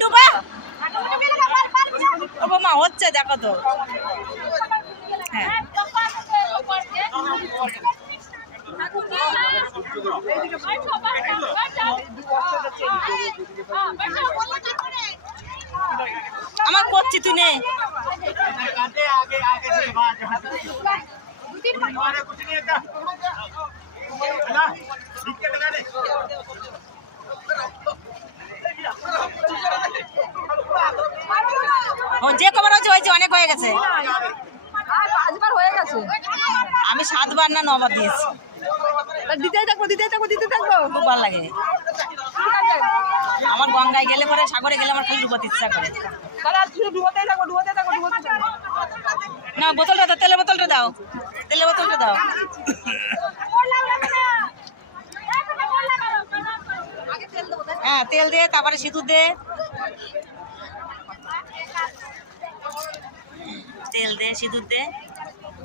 ডুবা ও মা হচ্ছে দেখো তো। হ্যাঁ আমার করছি তুই নে। যে কবার হয়েছে হয়েছে অনেক হয়ে গেছে। আমি 7 বার না 9 বার দিয়েছি। দিতেই থাকবো খুব ভালো লাগে আমার। গঙ্গায় গেলে পরে সাগরে গেলে আমার খুব ডুবাতে ইচ্ছা করে। না বোতলটা দাও, তেলের বোতলটা দাও, তেলের বোতলটা দাও। হ্যাঁ তেল দে, তারপরে সিঁদুর দে, তেল দে, সিঁদুর দে,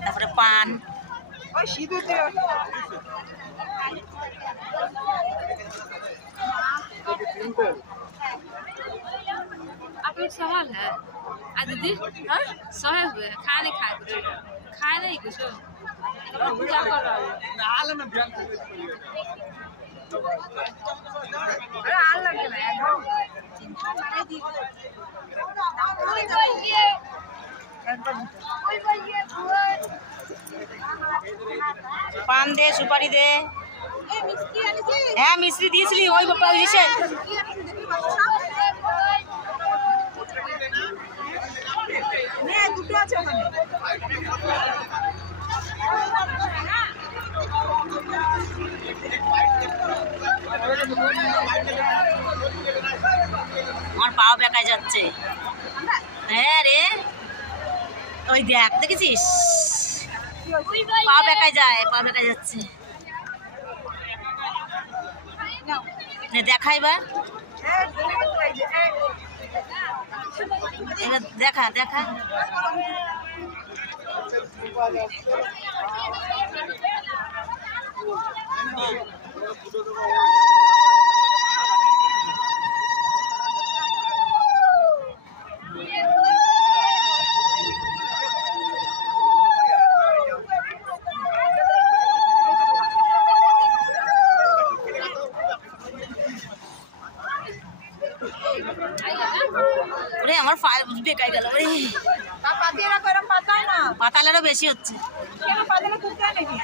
তারপরে পান। आप एक सवाल है दीदी। हाँ सोए हुए खाए नहीं खाए कुछ, खाए नहीं कुछ, पूजा कर रहा हूँ। পান দে, সুপারি দে। হ্যাঁ মিষ্টি দিয়েছিলি ওই বাবা ইসে। দুটো আছে ওখানে। আমার পাও বেঁকায় যাচ্ছে। হ্যাঁ রে ওই দেখ, দেখেছিস পা বেঁকায় যায়, পা বেঁকায় যাচ্ছে। দেখা এবার, এবার দেখা দেখা। আমার বেকায় গেল পাতালেরও বেশি হচ্ছে।